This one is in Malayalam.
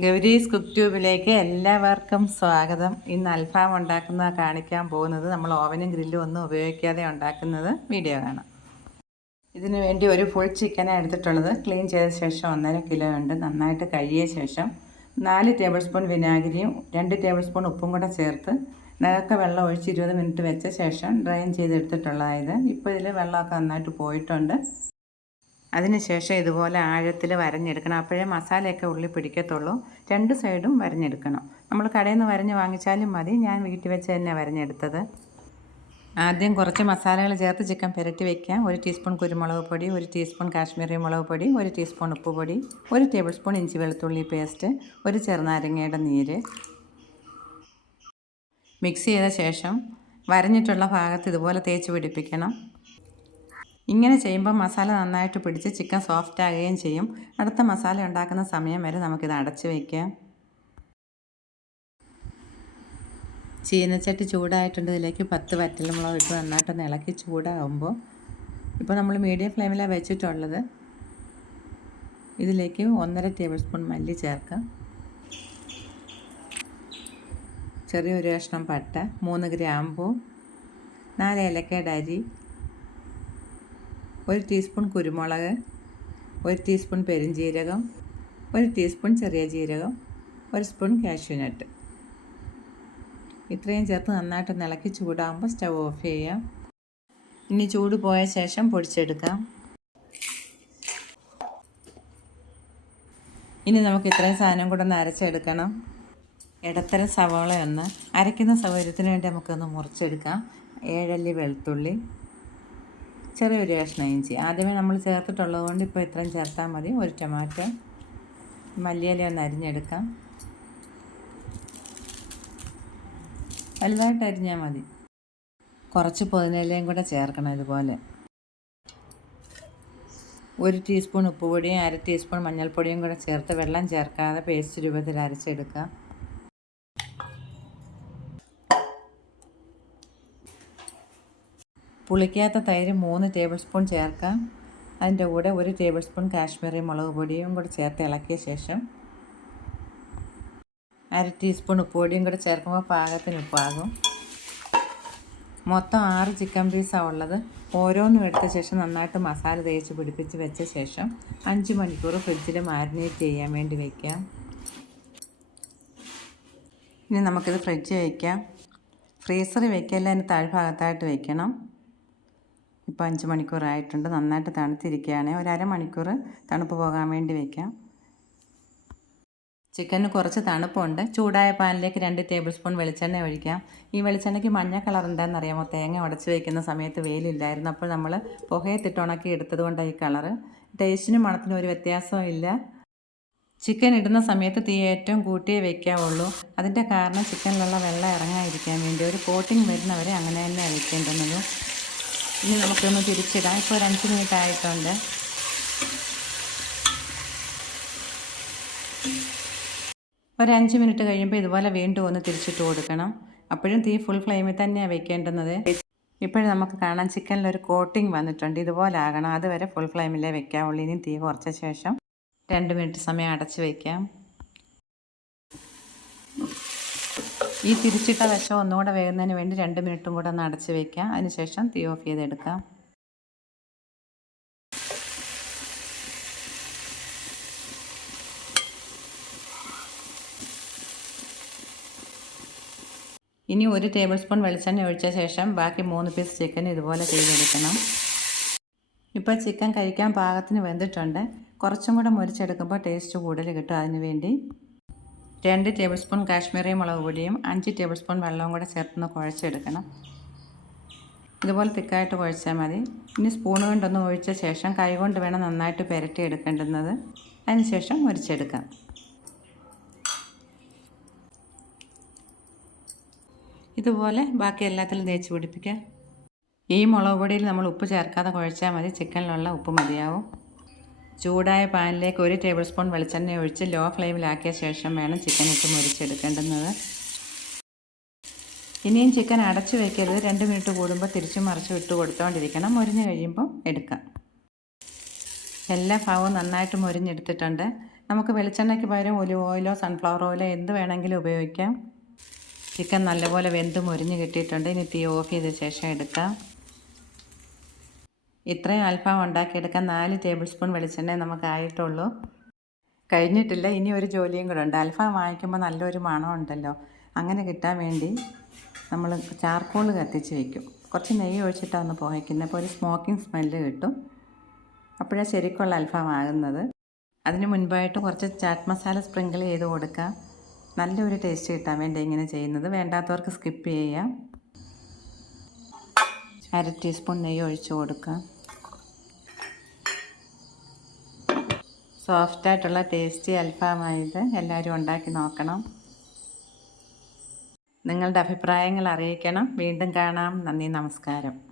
ഗൗരീസ് കുക്ക് ട്യൂബിലേക്ക് എല്ലാവർക്കും സ്വാഗതം. ഇന്ന് അൽഫാം ഉണ്ടാക്കുന്ന കാണിക്കാൻ പോകുന്നത് നമ്മൾ ഓവനും ഗ്രില്ലും ഒന്നും ഉപയോഗിക്കാതെ ഉണ്ടാക്കുന്നത് വീഡിയോ കാണാം. ഇതിനു വേണ്ടി ഒരു ഫുൾ ചിക്കനാണ് എടുത്തിട്ടുള്ളത്. ക്ലീൻ ചെയ്ത ശേഷം ഒന്നര കിലോ ഉണ്ട്. നന്നായിട്ട് കഴിയ ശേഷം നാല് ടേബിൾ സ്പൂൺ വിനാഗിരിയും രണ്ട് ടേബിൾ സ്പൂൺ ഉപ്പും കൂടെ ചേർത്ത് നിറക്ക വെള്ളം ഒഴിച്ച് ഇരുപത് മിനിറ്റ് വെച്ച ശേഷം ഡ്രൈൻ ചെയ്തെടുത്തിട്ടുള്ളതായത്. ഇപ്പോൾ ഇതിൽ വെള്ളമൊക്കെ നന്നായിട്ട് പോയിട്ടുണ്ട്. അതിനുശേഷം ഇതുപോലെ ആഴത്തിൽ വരഞ്ഞെടുക്കണം. അപ്പോഴേ മസാലയൊക്കെ ഉള്ളി പിടിക്കത്തുള്ളൂ. രണ്ട് സൈഡും വരഞ്ഞെടുക്കണം. നമ്മൾ കടയിൽ നിന്ന് വരഞ്ഞ് വാങ്ങിച്ചാലും മതി. ഞാൻ വീട്ടിൽ വെച്ച് തന്നെ വരഞ്ഞെടുത്തത്. ആദ്യം കുറച്ച് മസാലകൾ ചേർത്ത് ചിക്കൻ പുരട്ടി വയ്ക്കാം ഒരു ടീസ്പൂൺ കുരുമുളക് പൊടി ഒരു ടീസ്പൂൺ കാശ്മീരി മുളക് പൊടി ഒരു ടീസ്പൂൺ ഉപ്പ് പൊടി ഒരു ടേബിൾ സ്പൂൺ ഇഞ്ചി വെളുത്തുള്ളി പേസ്റ്റ് ഒരു ചെറുനാരങ്ങയുടെ നീര്. മിക്സ് ചെയ്ത ശേഷം വരഞ്ഞിട്ടുള്ള ഭാഗത്ത് ഇതുപോലെ തേച്ച് പിടിപ്പിക്കണം. ഇങ്ങനെ ചെയ്യുമ്പോൾ മസാല നന്നായിട്ട് പിടിച്ച് ചിക്കൻ സോഫ്റ്റ് ആകുകയും ചെയ്യും. അടുത്ത മസാല ഉണ്ടാക്കുന്ന സമയം വരെ നമുക്കിത് അടച്ച് വയ്ക്കാം ചീനച്ചട്ടി ചൂടായിട്ടുണ്ട്. ഇതിലേക്ക് പത്ത് വറ്റൽമുളക് ഇട്ട് നന്നായിട്ടൊന്ന് ഇളക്കി ചൂടാകുമ്പോൾ ഇപ്പോൾ നമ്മൾ മീഡിയം ഫ്ലെയിമിലാണ് വെച്ചിട്ടുള്ളത്. ഇതിലേക്ക് ഒന്നര ടേബിൾ സ്പൂൺ മല്ലി ചേർക്കാം. ചെറിയൊരു കഷ്ണം പട്ട മൂന്ന് ഗ്രാമ്പൂ നാല് ഏലക്കയുടെ അരി ഒരു ടീസ്പൂൺ കുരുമുളക് ഒരു ടീസ്പൂൺ പെരുംജീരകം ഒരു ടീസ്പൂൺ ചെറിയ ജീരകം ഒരു സ്പൂൺ കാഷ്യൂനട്ട് ഇത്രയും ചേർത്ത് നന്നായിട്ട് ഇളക്കി ചൂടാകുമ്പോൾ സ്റ്റവ് ഓഫ് ചെയ്യാം. ഇനി ചൂട് പോയ ശേഷം പൊടിച്ചെടുക്കാം. ഇനി നമുക്ക് ഇത്രയും സാധനം കൂടെ ഒന്ന് അരച്ചെടുക്കണം. ഇടത്തരം സവാള ഒന്ന്. അരയ്ക്കുന്ന സൗകര്യത്തിന് വേണ്ടി നമുക്കൊന്ന് മുറിച്ചെടുക്കാം. ഏഴല്ലി വെളുത്തുള്ളി. ചെറിയൊരു കഷ്ണം ഇഞ്ചി. ആദ്യമേ നമ്മൾ ചേർത്തിട്ടുള്ളത് കൊണ്ട് ഇപ്പോൾ ഇത്രയും ചേർത്താൽ മതി. ഒരു ടൊമാറ്റോ മല്ലിയില ഒന്ന് അരിഞ്ഞെടുക്കാം. വലുതായിട്ട് അരിഞ്ഞാൽ മതി. കുറച്ച് പുതിനയിലയും കൂടെ ചേർക്കണം ഇതുപോലെ. ഒരു ടീസ്പൂൺ ഉപ്പുപൊടിയും അര ടീസ്പൂൺ മഞ്ഞൾപ്പൊടിയും കൂടെ ചേർത്ത് വെള്ളം ചേർക്കാതെ പേസ്റ്റ് രൂപത്തിൽ അരച്ചെടുക്കുക. പുളിക്കാത്ത തൈര് മൂന്ന് ടേബിൾ സ്പൂൺ ചേർക്കാം അതിന്റെ കൂടെ ഒരു ടേബിൾ സ്പൂൺ കാശ്മീരി മുളക് പൊടിയും കൂടെ ചേർത്ത് ഇളക്കിയ ശേഷം അര ടീസ്പൂൺ ഉപ്പുപൊടിയും കൂടെ ചേർക്കുമ്പോൾ പാകത്തിന് ഉപ്പാകും. മൊത്തം ആറ് ചിക്കൻ പീസാണ് ഉള്ളത്. ഓരോന്നും എടുത്ത ശേഷം നന്നായിട്ട് മസാല തേച്ച് പിടിപ്പിച്ച് വെച്ച ശേഷം അഞ്ച് മണിക്കൂർ ഫ്രിഡ്ജിൽ മാരിനേറ്റ് ചെയ്യാൻ വേണ്ടി വയ്ക്കാം ഇനി നമുക്കിത് ഫ്രിഡ്ജ് വയ്ക്കാം ഫ്രീസറിൽ വയ്ക്കല്ല അതിന് താഴ്ഭാഗത്തായിട്ട് വയ്ക്കണം ഇപ്പോൾ അഞ്ച് മണിക്കൂറായിട്ടുണ്ട് നന്നായിട്ട് തണുത്തിരിക്കുകയാണ്. ഒരു അരമണിക്കൂർ തണുപ്പ് പോകാൻ വേണ്ടി വയ്ക്കാം ചിക്കന് കുറച്ച് തണുപ്പുണ്ട്. ചൂടായ പാനിലേക്ക് രണ്ട് ടേബിൾ സ്പൂൺ വെളിച്ചെണ്ണ ഒഴിക്കാം. ഈ വെളിച്ചെണ്ണയ്ക്ക് മഞ്ഞ കളർ എന്താണെന്ന് അറിയാമോ തേങ്ങ ഉടച്ച് വയ്ക്കുന്ന സമയത്ത് വെയിലില്ലായിരുന്നു. അപ്പോൾ നമ്മൾ പുകയത്തിട്ട് ഉണക്കി എടുത്തത് കൊണ്ടാണ് ഈ കളറ്. ടേസ്റ്റിനും മണത്തിനും ഒരു വ്യത്യാസവും ഇല്ല. ചിക്കൻ ഇടുന്ന സമയത്ത് തീ ഏറ്റവും കൂട്ടിയേ വയ്ക്കാവുള്ളൂ അതിന്റെ കാരണം ചിക്കനിലുള്ള വെള്ളം ഇറങ്ങാതിരിക്കാൻ വേണ്ടി ഒരു കോട്ടിങ് വരുന്നവരെ അങ്ങനെ തന്നെ വെക്കേണ്ടുന്നത്. ഇനി നമുക്കൊന്ന് തിരിച്ചിടാം. ഇപ്പോൾ ഒരു അഞ്ച് മിനിറ്റ് ആയിട്ടുണ്ട്. ഒരു അഞ്ച് മിനിറ്റ് കഴിയുമ്പോൾ ഇതുപോലെ വീണ്ടും ഒന്ന് തിരിച്ചിട്ട് കൊടുക്കണം. അപ്പോഴും തീ ഫുൾ ഫ്ലെയിമിൽ തന്നെയാണ് വെക്കേണ്ടുന്നത്. ഇപ്പോഴും നമുക്ക് കാണാം ചിക്കനിൽ ഒരു കോട്ടിങ് വന്നിട്ടുണ്ട്. ഇതുപോലെ ആകണം. അതുവരെ ഫുൾ ഫ്ലെയിമിലേ വെക്കാവുള്ളൂ. ഇനി തീ കുറച്ച ശേഷം രണ്ട് മിനിറ്റ് സമയം അടച്ച് വയ്ക്കാം ഈ തിരിച്ചിട്ട വശം ഒന്നുകൂടെ വേകുന്നതിന് വേണ്ടി രണ്ട് മിനിറ്റും കൂടെ ഒന്ന് അടച്ച് വയ്ക്കാം അതിനുശേഷം തീ ഓഫ് ചെയ്തെടുക്കാം. ഇനി ഒരു ടേബിൾ സ്പൂൺ വെളിച്ചെണ്ണ ഒഴിച്ച ശേഷം ബാക്കി മൂന്ന് പീസ് ചിക്കൻ ഇതുപോലെ ചെയ്തെടുക്കണം. ഇപ്പോൾ ചിക്കൻ കഴിക്കാൻ പാകത്തിന് വെന്തിട്ടുണ്ട്. കുറച്ചും കൂടെ മുരിച്ചെടുക്കുമ്പോൾ ടേസ്റ്റ് കൂടുതൽ കിട്ടും അതിന് വേണ്ടി. രണ്ട് ടേബിൾ സ്പൂൺ കാശ്മീരി മുളക് പൊടിയും അഞ്ച് ടേബിൾ സ്പൂൺ വെള്ളവും കൂടെ ചേർത്തൊന്ന് കുഴച്ചെടുക്കണം. ഇതുപോലെ തിക്കായിട്ട് കുഴച്ചാൽ മതി. ഇനി സ്പൂൺ കൊണ്ടൊന്ന് ഒഴിച്ച ശേഷം കൈ കൊണ്ട് വേണം നന്നായിട്ട് പുരട്ടി എടുക്കേണ്ടുന്നത്. അതിനുശേഷം മുരിച്ചെടുക്കാം ഇതുപോലെ ബാക്കി എല്ലാത്തിലും തേച്ച് പിടിപ്പിക്കുക ഈ മുളക് പൊടിയിൽ നമ്മൾ ഉപ്പ് ചേർക്കാതെ കുഴച്ചാൽ മതി. ചിക്കനിലുള്ള ഉപ്പ് മതിയാവും. ചൂടായ പാനിലേക്ക് ഒരു ടേബിൾ സ്പൂൺ വെളിച്ചെണ്ണ ഒഴിച്ച് ലോ ഫ്ലെയിമിലാക്കിയ ശേഷം വേണം ചിക്കൻ ഇട്ട് മുരിച്ചെടുക്കേണ്ടുന്നത്. ഇനിയും ചിക്കൻ അടച്ചു വയ്ക്കരുത് രണ്ട് മിനിറ്റ് കൂടുമ്പോൾ തിരിച്ചു മറിച്ച് ഇട്ട് കൊടുത്തുകൊണ്ടിരിക്കണം മുരിഞ്ഞ് കഴിയുമ്പോൾ എടുക്കാം. എല്ലാ ഭാഗവും നന്നായിട്ട് മുരിഞ്ഞെടുത്തിട്ടുണ്ട്. നമുക്ക് വെളിച്ചെണ്ണയ്ക്ക് പകരം ഒലിവ് ഓയിലോ സൺഫ്ലവർ ഓയിലോ എന്ത് വേണമെങ്കിലും ഉപയോഗിക്കാം. ചിക്കൻ നല്ലപോലെ വെന്ത് മുരിഞ്ഞ് കിട്ടിയിട്ടുണ്ട്. ഇനി തീ ഓഫ് ചെയ്ത ശേഷം എടുക്കാം. ഇത്രയും അൽഫാം ഉണ്ടാക്കിയെടുക്കാൻ നാല് ടേബിൾ സ്പൂൺ വെളിച്ചെണ്ണ നമുക്കായിട്ടുള്ളൂ. കഴിഞ്ഞിട്ടില്ല ഇനി ഒരു ജോലിയും കൂടെ ഉണ്ട്. അൽഫാം വാങ്ങിക്കുമ്പോൾ നല്ലൊരു മണം ഉണ്ടല്ലോ അങ്ങനെ കിട്ടാൻ വേണ്ടി നമ്മൾ ചാർക്കോൾ കത്തിച്ച് വയ്ക്കും കുറച്ച് നെയ്യ് ഒഴിച്ചിട്ടാണ് പോയിക്കുന്നത് അപ്പോൾ ഒരു സ്മോക്കിംഗ് സ്മെല്ല് കിട്ടും. അപ്പോഴാണ് ശരിക്കുള്ള അൽഫാം ആകുന്നത്. അതിന് മുൻപായിട്ട് കുറച്ച് ചാറ്റ് മസാല സ്പ്രിങ്കിൾ ചെയ്ത് കൊടുക്കുക നല്ലൊരു ടേസ്റ്റ് കിട്ടാൻ വേണ്ടി ഇങ്ങനെ ചെയ്യുന്നത്. വേണ്ടാത്തവർക്ക് സ്കിപ്പ് ചെയ്യാം. അര ടീസ്പൂൺ നെയ്യ് ഒഴിച്ച് കൊടുക്കാം. സോഫ്റ്റായിട്ടുള്ള ടേസ്റ്റി അൽഫാമായത് എല്ലാവരും ഉണ്ടാക്കി നോക്കണം. നിങ്ങളുടെ അഭിപ്രായങ്ങൾ അറിയിക്കണം. വീണ്ടും കാണാം. നന്ദി നമസ്കാരം.